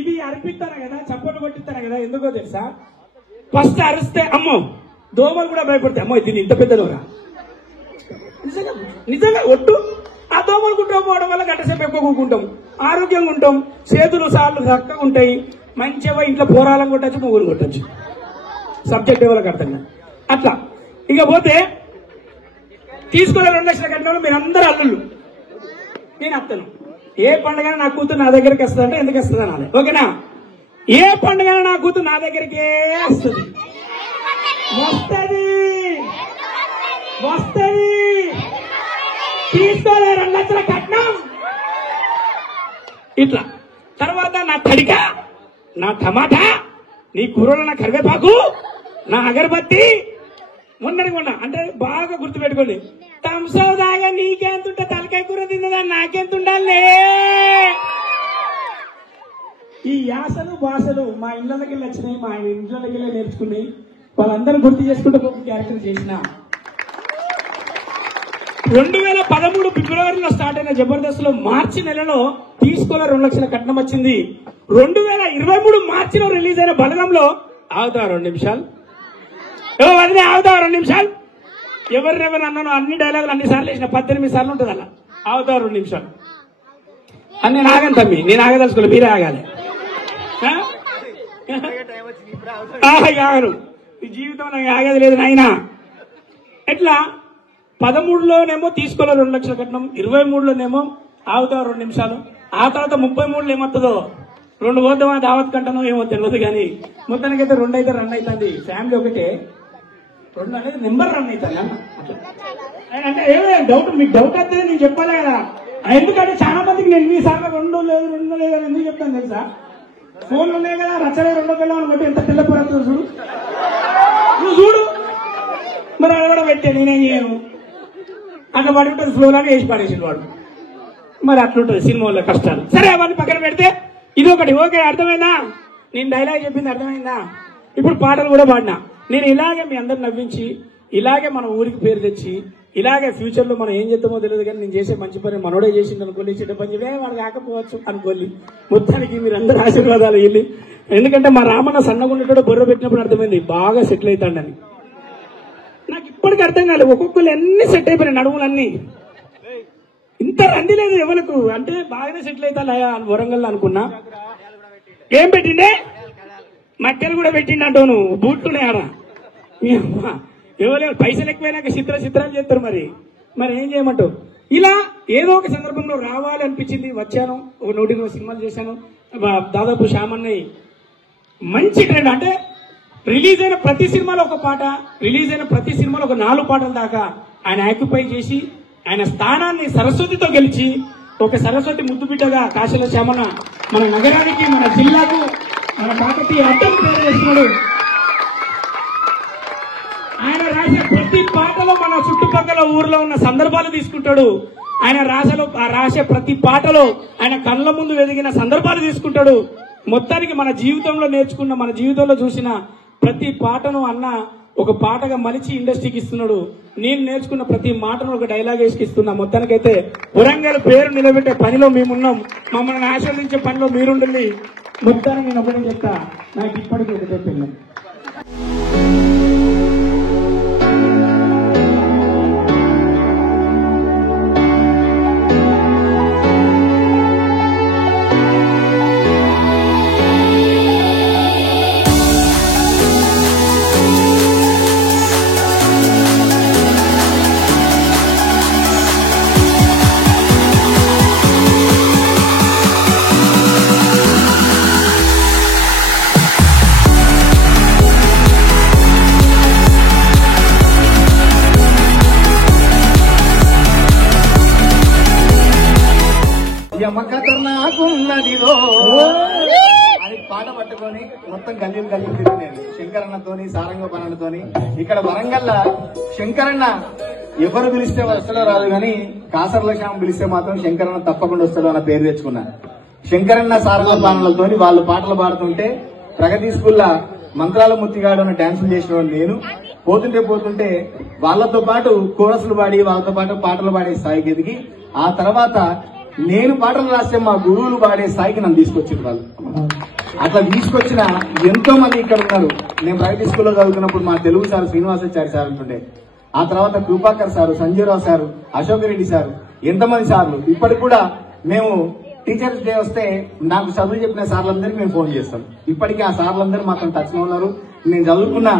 ఇది అర్పిస్తాను కదా, చప్పట్లు కొట్టిస్తాను కదా. ఎందుకో తెలుసా? ఫస్ట్ అరిస్తే అమ్మో దోమలు కూడా భయపడతాయి. అమ్మో దీన్ని ఇంత పెద్ద దోమ, నిజంగా ఒట్టు. ఆ దోమలు కుట్టుకోవడం వల్ల గంటసేపు ఎక్కువ కూకుంటాం, ఆరోగ్యంగా ఉంటాం, చేతులు సార్లు చక్కగా ఉంటాయి, మంచిగా ఇంట్లో పోరాలను కొట్టచ్చు, ముగ్గురు కొట్టచ్చు. సబ్జెక్ట్ ఎవరికి అర్థం కాదు. అట్లా ఇక పోతే తీసుకునే 2 లక్షల కట్నంలో మీరందరూ అల్లుళ్ళు, నేను అత్తను. ఏ పండుగ నా కూతురు నా దగ్గరికి వస్తుందంటే ఎందుకు వస్తుంది అనాలి, ఓకేనా? ఏ పండుగ నా కూతురు నా దగ్గరికే వస్తుంది, వస్తుంది. తీసుకోలే 2 లక్షల కట్నం. ఇట్లా తర్వాత నా తడిక, నా టమాటా, నీ కూరలో నా కరివేపాకు, నా అగరబత్తి, మొన్న అంటే బాగా గుర్తుపెట్టుకోండి. తంసవ్ దాగా నీకెంతుంటే తలకాయ కూర తిన్నదా నాకెంతుండాలే. ఈ యాసలు భాషలు మా ఇళ్ళకి వెళ్ళి వచ్చినాయి, మా ఇంట్లోకి వెళ్ళి నేర్చుకున్నాయి. వాళ్ళందరూ గుర్తు చేసుకుంటూ ఒక క్యారెక్టర్ చేసిన. 2013 ఫిబ్రవరిలో స్టార్ట్ అయిన జబర్దస్త్ లో మార్చి నెలలో తీసుకోలే 2 లక్షల కట్నం వచ్చింది. 2023 మార్చిలో రిలీజ్ అయిన బలగంలో ఆగుతా 2 నిమిషాలు, వదిలే ఆగుతా 2 నిమిషాలు. ఎవరినెవరు అన్నాను అన్ని డైలాగులు అన్ని సార్లు వేసిన 18 సార్లు ఉంటుంది అలా. ఆగుతా 2 నిమిషాలు అని నేను ఆగాను తమ్మి, నేను ఆగదలుచుకోలే, మీరే ఆగాలి. ఆగను, ఈ జీవితం నాకు ఆగేది లేదు నాయన. ఎట్లా 13లోనేమో తీసుకోలే 2 లక్షల కట్నం, 23లోనేమో ఆగుతా 2 నిమిషాలు. ఆ తర్వాత 33లో ఏమవుతుందో 2 పోద్దామా దావత్ కంటనో ఏమో తెలియదు, కానీ మొత్తానికైతే 2 అయితే రన్ అవుతుంది. ఫ్యామిలీ ఒకటే, 2 అనేది నెంబర్ రన్ అవుతుంది అన్న. అంటే ఏమే డౌట్, మీకు డౌట్ వస్తే నేను చెప్పాలి కదా. ఎందుకంటే చాలా మందికి నేను ఇన్నిసార్లు 2 లేదు అని ఎందుకు చెప్తాను తెలుసా? ఫోన్లు ఉన్నాయి కదా, రచన 2 పిల్లలు బట్టి ఎంత తెల్లపోతుంది చూడు, నువ్వు చూడు. మరి అది కూడా పెట్టే నేనేం చేయను, అట్లా పడి ఉంటుంది ఫ్లోలాగా వేసి పడేసింది వాడు. మరి అట్లుంటుంది సినిమాలో కష్టాలు. సరే అవన్నీ పక్కన పెడితే ఇది ఒకటి. ఓకే, అర్థమైందా? నేను డైలాగ్ చెప్పింది అర్థమైందా? ఇప్పుడు పాటలు కూడా పాడినా. నేను ఇలాగే మీ అందరు నవ్వించి, ఇలాగే మన ఊరికి పేరు తెచ్చి, ఇలాగే ఫ్యూచర్ లో మనం ఏం చేద్దామో తెలియదు, కానీ నేను చేసే మంచి పని మనోడే చేసింది అనుకోండి, చెడ్డ పని చెప్పే వాడు కాకపోవచ్చు అనుకోండి. మొత్తానికి మీరు అందరు ఆశీర్వాదాలు వెళ్ళి. ఎందుకంటే మా రామన్న సన్నగుండేటో బొర్ర పెట్టినప్పుడు అర్థమైంది బాగా సెటిల్ అవుతాడని. నాకు ఇప్పటికీ అర్థం కాలేదు, ఒక్కొక్కరు ఎన్ని సెట్ అయిపోయినాయి నడుములన్నీ. ఇంత రంది లేదు ఎవరికి, అంటే బాగానే సెటిల్ అవుతా వరంగల్ అనుకున్నా. ఏం పెట్టిండే? మట్టెలు కూడా పెట్టిండి అంటావు నువ్వు, బూట్లునే ఆడ. ఎవరు పైసలు ఎక్కువైనాక చిత్రాలు చేస్తారు. మరి ఏం చేయమంటావు? ఇలా ఏదో ఒక సందర్భంలో రావాలి అనిపించింది, వచ్చాను. ఒక 120 సినిమాలు చేశాను. దాదాపు శ్యామన్నయ్య మంచి ట్రెండ్, అంటే రిలీజ్ అయిన ప్రతి సినిమాలో ఒక పాట, రిలీజ్ అయిన ప్రతి సినిమాలో ఒక 4 పాటల దాకా ఆయన ఆక్యుపై చేసి ఆయన స్థానాన్ని సరస్వతితో గెలిచి, ఒక సరస్వతి ముద్దు బిడ్డగా కాశీల శ్యామన్న మన నగరానికి, మన జిల్లాకు, మన కాకతీయ అడ్డం పేరు చేస్తున్నాడు. ఆయన రాసే ప్రతి పాటలో మన చుట్టుపక్కల ఊర్లో ఉన్న సందర్భాలు తీసుకుంటాడు. ఆయన రాసే ప్రతి పాటలో ఆయన కళ్ళ ముందు వెదిగిన సందర్భాలు తీసుకుంటాడు. మొత్తానికి మన జీవితంలో నేర్చుకున్న, మన జీవితంలో చూసిన ప్రతి పాటను అన్న ఒక పాటగా మలిచి ఇండస్ట్రీకి ఇస్తున్నాడు. నేను నేర్చుకున్న ప్రతి మాటను ఒక డైలాగ్ వేసుకు ఇస్తున్నా. మొత్తానికైతే వరంగల్ పేరు నిలబెట్టే పనిలో మేమున్నాం, మమ్మల్ని ఆశీర్వదించే పనిలో మీరుండండి. మొత్తానికి నేను ఒకటే చెప్తా, నాకు ఇప్పటికీ ఒకటే పిల్లలు. యమకతనాకున్నదిలో అని పాట పట్టుకొని మొత్తం గల్లీలు తిరిగినాను శంకరన్నతోని, సారంగపన్నతోని. ఇక్కడ వరంగల్ శంకరన్న ఎవరు పిలిస్తే వస్తాడో రాదు, కానీ కాసర్ల శ్యామ్ పిలిస్తే మాత్రం శంకరన్న తప్పకుండా వస్తాడు అన్న పేరు తెచ్చుకున్నా. శంకరన్న సారథ పాలనలతో వాళ్ళు పాటలు పాడుతుంటే ప్రగతి స్కూల్లో మంత్రాల ముత్తిగాడు అనే డాన్సులు చేసిన నేను పోతుంటే వాళ్ళతో పాటు కోరసులు పాడి వాళ్ళతో పాటు పాటలు పాడే స్థాయికి ఎదిగి ఆ తర్వాత నేను పాటలు రాస్తే మా గురువులు పాడే స్థాయికి నన్ను తీసుకొచ్చింది వాళ్ళు. అట్లా తీసుకొచ్చిన ఎంతో మంది ఇక్కడ ఉన్నారు. నేను ప్రగతి స్కూల్లో చదువుకున్నప్పుడు మా తెలుగు సార్ శ్రీనివాసాచారి సార్ ఉంటుండే, ఆ తర్వాత Krupakar sir, Sanjeeva Rao sir, Ashok Reddy sir, ఎంతమంది సార్లు. ఇప్పటికి కూడా మేము టీచర్స్ డే వస్తే నాకు చదువు చెప్పిన సార్లందరికీ మేము ఫోన్ చేస్తాం. ఇప్పటికీ ఆ సార్లందరూ మాత్రం టచ్ లో ఉన్నారు. నేను చదువుకున్న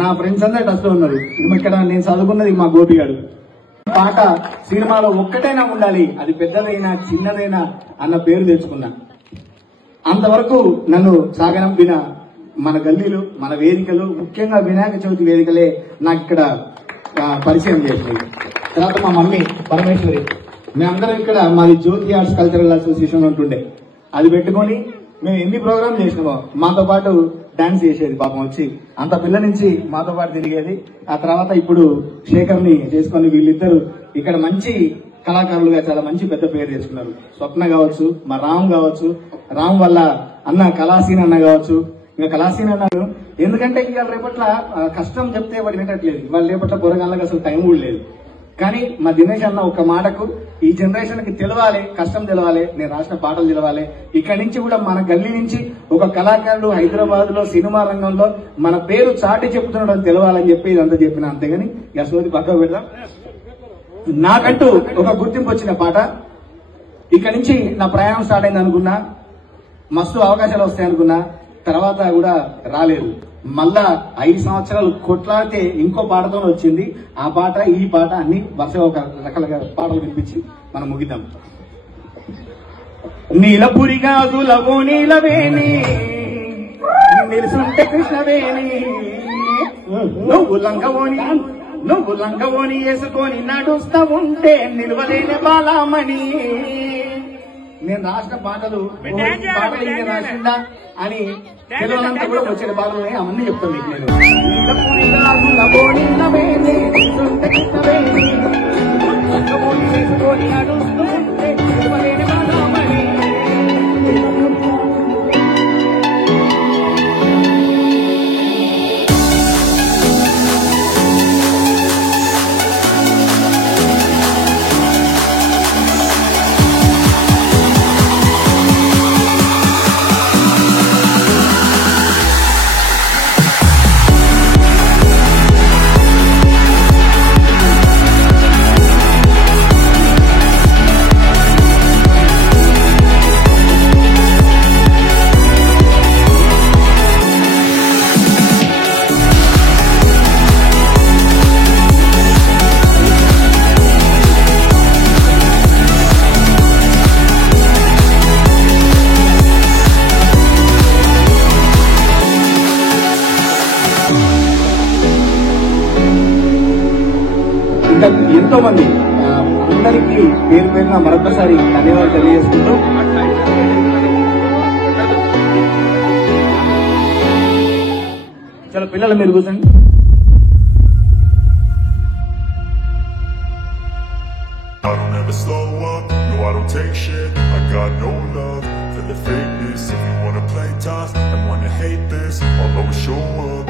నా ఫ్రెండ్స్ అందరూ టచ్ లో ఉన్నారు. ఇక్కడ నేను చదువుకున్నది మా గోపిగాడు. పాట సినిమాలో ఒక్కటైనా ఉండాలి, అది పెద్దదైనా చిన్నదైనా అన్న పేరు తెచ్చుకున్నా. అంతవరకు నన్ను సాగనంపిన మన గల్లీలు, మన వేదికలు, ముఖ్యంగా వినాయక చవితి వేదికలే నాకు ఇక్కడ పరిచయం చేసింది. తర్వాత మా మమ్మీ పరమేశ్వరి, మేమందరం ఇక్కడ మాది జ్యోతి ఆర్ట్స్ కల్చరల్ అసోసియేషన్ ఉంటుండే, అది పెట్టుకొని మేము ఎన్ని ప్రోగ్రామ్ చేసినామో మాతో పాటు డాన్స్ చేసేది. పాపం వచ్చి అంత పిల్ల నుంచి మాతో పాటు తిరిగేది. ఆ తర్వాత ఇప్పుడు శేఖర్ ని చేసుకుని వీళ్ళిద్దరు ఇక్కడ మంచి కళాకారులుగా చాలా మంచి పెద్ద పేరు తెచ్చుకున్నారు. స్వప్న కావచ్చు, మా రామ్ కావచ్చు, రామ్ వల్ల అన్న కళాసీన్ అన్న కావచ్చు. ఇంకా కళాసీన్ అన్నారు ఎందుకంటే ఇవాళ రేపట్ల కష్టం చెప్తే వాడు వినట్లేదు. ఇవాళ రేపట్ల పొరగాళ్ళకి అసలు టైం కూడా లేదు. కానీ మా దినేష్ అన్న ఒక మాటకు ఈ జనరేషన్ కి తెలవాలి, కష్టం తెలవాలి, నేను రాసిన పాటలు తెలవాలి. ఇక్కడి నుంచి కూడా మన గల్లీ నుంచి ఒక కళాకారుడు హైదరాబాద్ లో సినిమా రంగంలో మన పేరు చాటి చెప్తున్నాడు అని తెలవాలని చెప్పి ఇదంతా చెప్పిన. అంతేగాని యశోది పక్కకు పెడదాం. నాకంటూ ఒక గుర్తింపు వచ్చిన పాట. ఇక్కడి నుంచి నా ప్రయాణం స్టార్ట్ అయింది అనుకున్నా, మస్తు అవకాశాలు వస్తాయి అనుకున్నా, తర్వాత కూడా రాలేదు. మళ్ళా 5 సంవత్సరాలు కొట్లాడితే ఇంకో పాటతో వచ్చింది. ఆ పాట ఈ పాట అన్ని వరుసగా ఒక రకాలుగా పాటలు వినిపించి మనం ముగిద్దాం. నీలపురి గాజులవో నీలవేణి నిలుసుంటే కృష్ణవేణి, నువ్వు లంగవోని వేసుకొని నడుస్తా ఉంటే నిలవలేని బాలామణి. నేను రాసిన పాటలు రాసిందా అని తెలుగులంతా కూడా వచ్చిన పాటలు అవన్నీ చెప్తాను మీకు నేను. ఎంతో మంది అందరికీ పేరు పేరున మరొకసారి ధన్యవాదాలు తెలియజేసుకుంటూ చాలా పిల్లలు మీరు కూర్చోండి. I don't ever slow up, no I don't take shit. I got no love for the fakeness. If you wanna play tough and wanna hate this, I'll always show up.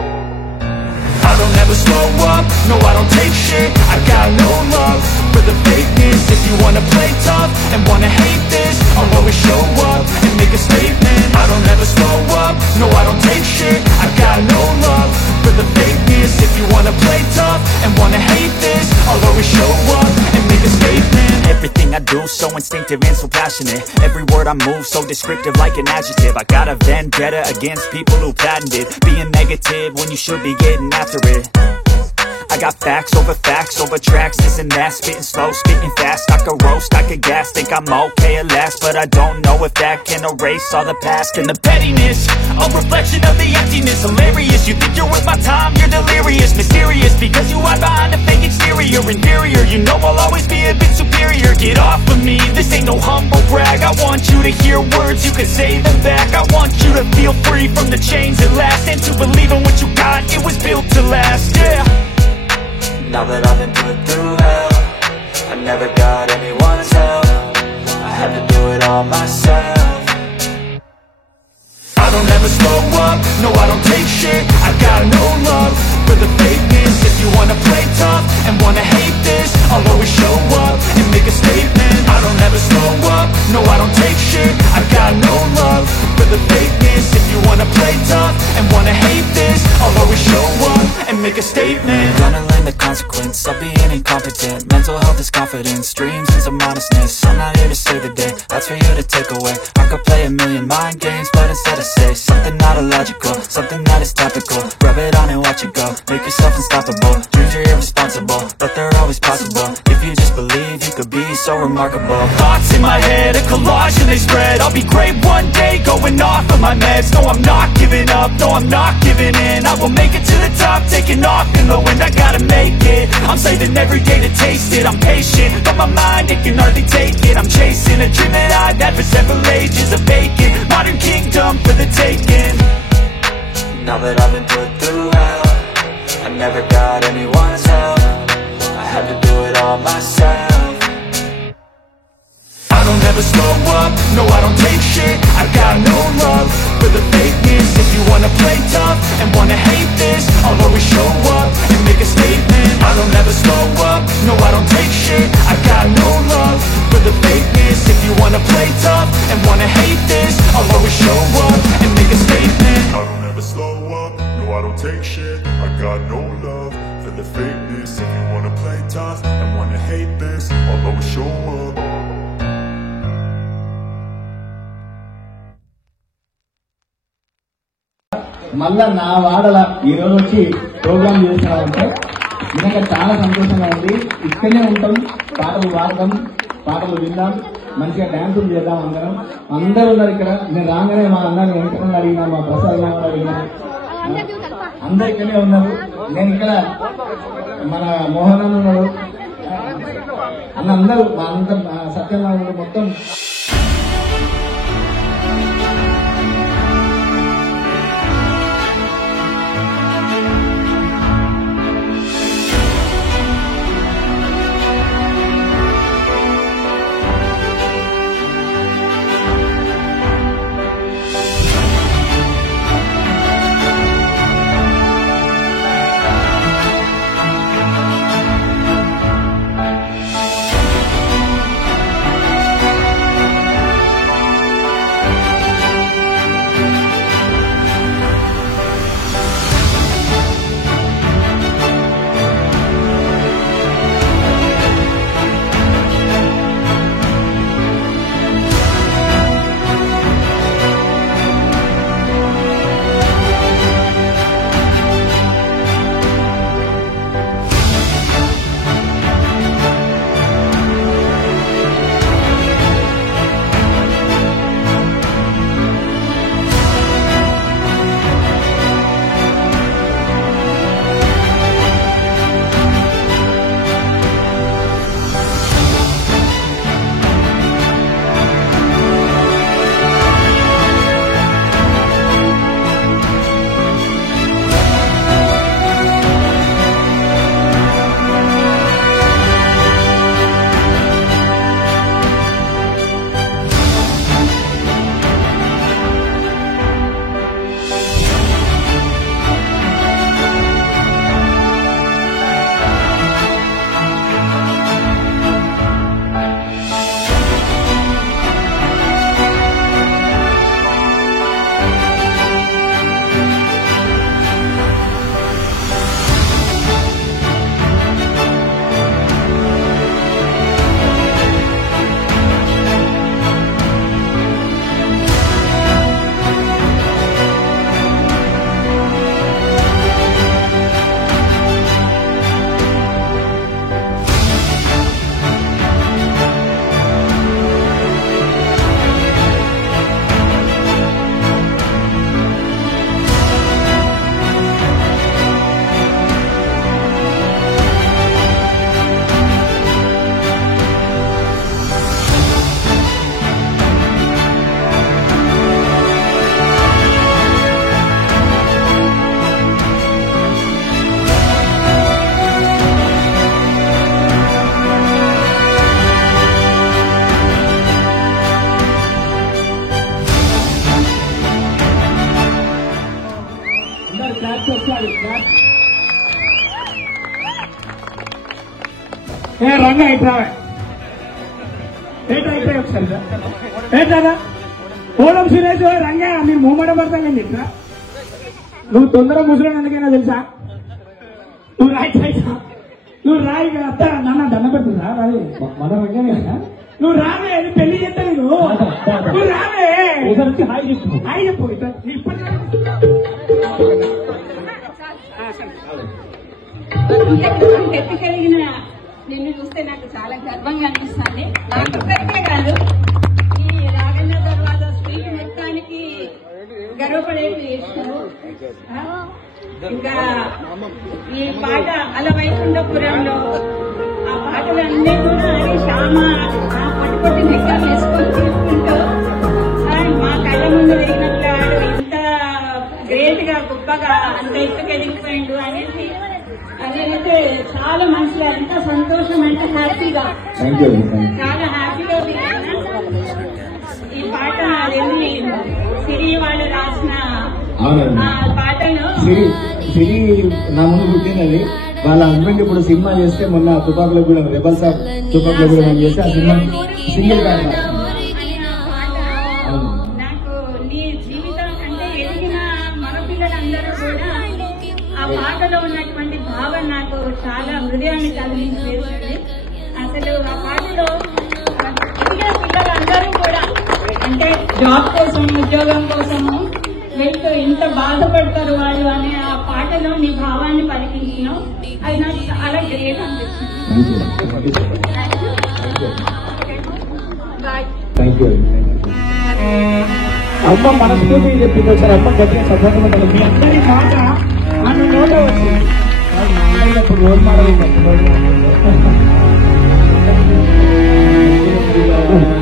I don't ever slow up, no I don't take shit. I got no love for the fakeness. If you wanna play tough and wanna hate this, I'll always show up and make a statement. I don't ever slow up, no I don't take shit. I got no love for the fakeness. If you wanna play tough and wanna hate this, I'll always show up and make a statement. Everything I do so instinctive and so passionate. Every word I move so descriptive like an adjective. I got a vendetta against people who patented being negative when you should be getting after it. I got facts over tracks, this and that. Spitting slow, spitting fast. I could roast, I could gas. Think I'm okay at last, but I don't know if that can erase all the past. And the pettiness, a reflection of the emptiness. Hilarious, you think you're worth my time, you're delirious. Mysterious, because you hide behind a fake exterior. Inferior, you know I'll always be a bit superior. Get off of me, this ain't no humble brag. I want you to hear words, you can say them back. I want you to feel free from the chains that last, and to believe in what you got, it was built to last, yeah. Now that I've been put through hell, I never got anyone's help. I had to do it all myself. shit. I got no love for the fakeness. If you wanna play tough and wanna hate this, I'll always show up and make a statement. I don't ever slow up, no I don't take shit. I got no love for the fakeness. If you wanna play tough and wanna hate this, I'll always show up and make a statement. Gonna learn the consequence of being incompetent. Mental health is confidence, dreams and some honestness. I'm not here to save the day, that's for you to take away. I could play a million mind games, but instead I say something not illogical, something that is topical. Rub it on and watch it go, make yourself unstoppable. Dreams are irresponsible, but they're always possible. If you just believe, you could be so remarkable. Thoughts in my head, a collage and they spread. I'll be great one day, going off of my meds. No, I'm not giving up, no, I'm not giving in. I will make it to the top, taking off in the wind. I gotta make it, I'm saving every day to taste it. I'm patient, but my mind, it can hardly take it. I'm chasing a dream that I've had for several ages. A vacant, modern kingdom for the taking. Now that I've been put through hell, I never got anyone's help. I had to do it all myself. I don't ever slow up, no I don't take shit. I got no love for the fakeness. If you wanna play tough and wanna hate this, I'll always show up and make a statement. I don't ever slow up, no I don't take shit. I got no love for the fakeness. If you wanna play tough and wanna hate this, I'll always show up and make a statement. I don't ever slow up, no I don't take shit. I got no love for the fakeness. If you wanna play tough and wanna hate this, I'll always show up. మళ్ళా నా వాడల ఈ రోజు వచ్చి programme చేస్తున్నారంటే నిజంగా చాలా సంతోషంగా ఉంది. ఇక్కడనే ఉంటాం, పాటలు పాడదాం, పాటలు విందాం, మంచిగా డాన్సులు చేద్దాం. అందరూ ఉన్నారు ఇక్కడ. నేను రాగానే మా అన్నని వెంకటన్న అడిగినా, మా ప్రసాద్ గారు అడిగినా, అందరు ఇక్కడనే ఉన్నారు. నేను ఇక్కడ మన మోహన్ అన్న ఉన్నాడు, అన్న అందరూ మా అంతా సత్యనారాయణ మొత్తం రంగా ఇట్లా అయిపోయి ఒకసారి ఏంటా ఓలం సురేష్ రంగా మీరు మూమెంట్ పడతాం కానీ ఇట్లా నువ్వు తొందర ముసలి ఎందుకైనా తెలుసా నువ్వు నువ్వు రాయి అత్త నాన్న దండ పెడుతుందా రాది మన రంగానే నువ్వు రావే పెళ్లి చేస్తా నువ్వు రావే హాయ్ చెప్పు హాయ్ చెప్పు ఎత్తుకెలిగిన నిన్ను చూస్తే నాకు చాలా గర్వంగా అనిపిస్తుంది. నాకొక్కరికే కాదు, ఈ రాగన్న తర్వాత స్త్రీ మొత్తానికి గర్వపడేది చేసినావు. ఇంకా ఈ పాట అల వైకుంఠపురంలో ఆ పాటలన్నీ కూడా శ్యామ పట్టుకొట్టి దగ్గర వేసుకొని తీసుకుంటూ మా కళ్ళ ముందు వెళ్ళినట్లు ఇంత గ్రేట్ గా గొప్పగా అంత ఎత్తుకెదిగిపోయిండు అనేది అదేంటే చాలా మంచిగా ఎంత సంతోషం అంటే హ్యాపీగా చాలా హ్యాపీగా ఈ పాట వెళ్ళి సిరి వాళ్ళు రాసిన పాటను సిరి నా ముందు పుట్టినది. వాళ్ళ హస్బెండ్ ఇప్పుడు సినిమా చేస్తే మొన్న తుపాకులో కూడా రెబల్ సాబ్ తుపాకులో కూడా మనం చేస్తే ఆ సినిమా సింగిల్ గా నాకు నీ జీవితం అంటే ఎదిగిన మగపిల్లలందరూ కూడా ఆ పాటలో ఉన్నటువంటి భావం నాకు చాలా హృదయాన్ని కలిగించేస్తుంది. అసలు ఆ పాటలో ఎదిగిన పిల్లలందరూ కూడా అంటే జాబ్ కోసం ఉద్యోగం కోసము వెళ్తూ ఎంత బాధపడతారు వాళ్ళు అనే ఆ పాటలో నీ భావాన్ని పలికించినావు. అది నాకు చాలా గ్రేట్ అనిపిస్తుంది. అమ్మ మనస్ఫూర్తి చెప్పింది ఒకసారి అమ్మ గట్టిగా సపోర్ట్ మీ అందరి మాట మన నోట వచ్చింది. ఇప్పుడు రోల్ మోడల్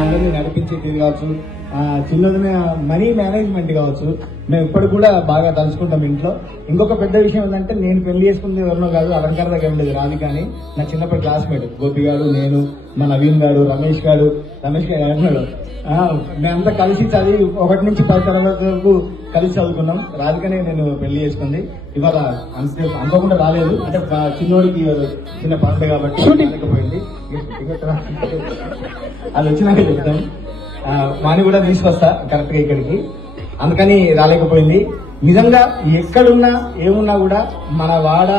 అందరినీ నడిపించేది కావచ్చు, చిన్నదిన మనీ మేనేజ్మెంట్ కావచ్చు, మేము ఇప్పటికి కూడా బాగా తలుచుకుంటాం ఇంట్లో. ఇంకొక పెద్ద విషయం ఏంటంటే నేను పెళ్లి చేసుకుంది ఎవరినో కాదు, అలంకార దగ్గర ఉండేది రాదు. కానీ నా చిన్నప్పటి క్లాస్మేట్ గోపి గారు, నేను, మా నవీన్ గారు, రమేష్ గారు మేమంతా కలిసి చదివి 1 నుంచి 10 తరగతి వరకు కలిసి చదువుకున్నాం. రాధికనే నేను పెళ్లి చేసుకుంది. ఇవాళ అనుకోకుండా రాలేదు, అంటే చిన్నోడికి చిన్న పంట కాబట్టి లేకపోయింది. అది వచ్చినాక చెప్తాం. వాణి కూడా తీసుకొస్తా కరెక్ట్ గా ఇక్కడికి, అందుకని రాలేకపోయింది. నిజంగా ఎక్కడున్నా ఏమున్నా కూడా మన వాడ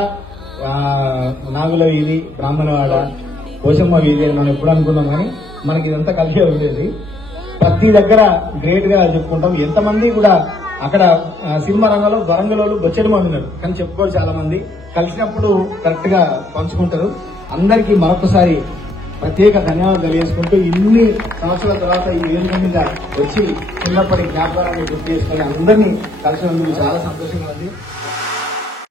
నాగుల వీధి, బ్రాహ్మణ వాడ, పోచమ్మ వీధి మనం ఎప్పుడు అనుకున్నాం. కానీ మనకి ఇదంతా కలిసే ఉండేది. ప్రతి దగ్గర గ్రేట్ గా చెప్పుకుంటాం. ఎంతమంది కూడా అక్కడ సినిమా రంగంలో వరంగల్ వాళ్ళు బొచ్చడి మంది ఉన్నారు, కానీ చెప్పుకోరు చాలా మంది. కలిసినప్పుడు కరెక్ట్ గా పంచుకుంటారు. అందరికీ మరొకసారి ప్రత్యేక ధన్యవాదాలు తెలియజేసుకుంటూ ఇన్ని సంవత్సరాల తర్వాత ఈ వేదిక మీద వచ్చి చిన్నప్పటి జ్ఞాపకాలను గుర్తు చేసుకుని అందరినీ కలిసినందుకు చాలా సంతోషంగా ఉంది.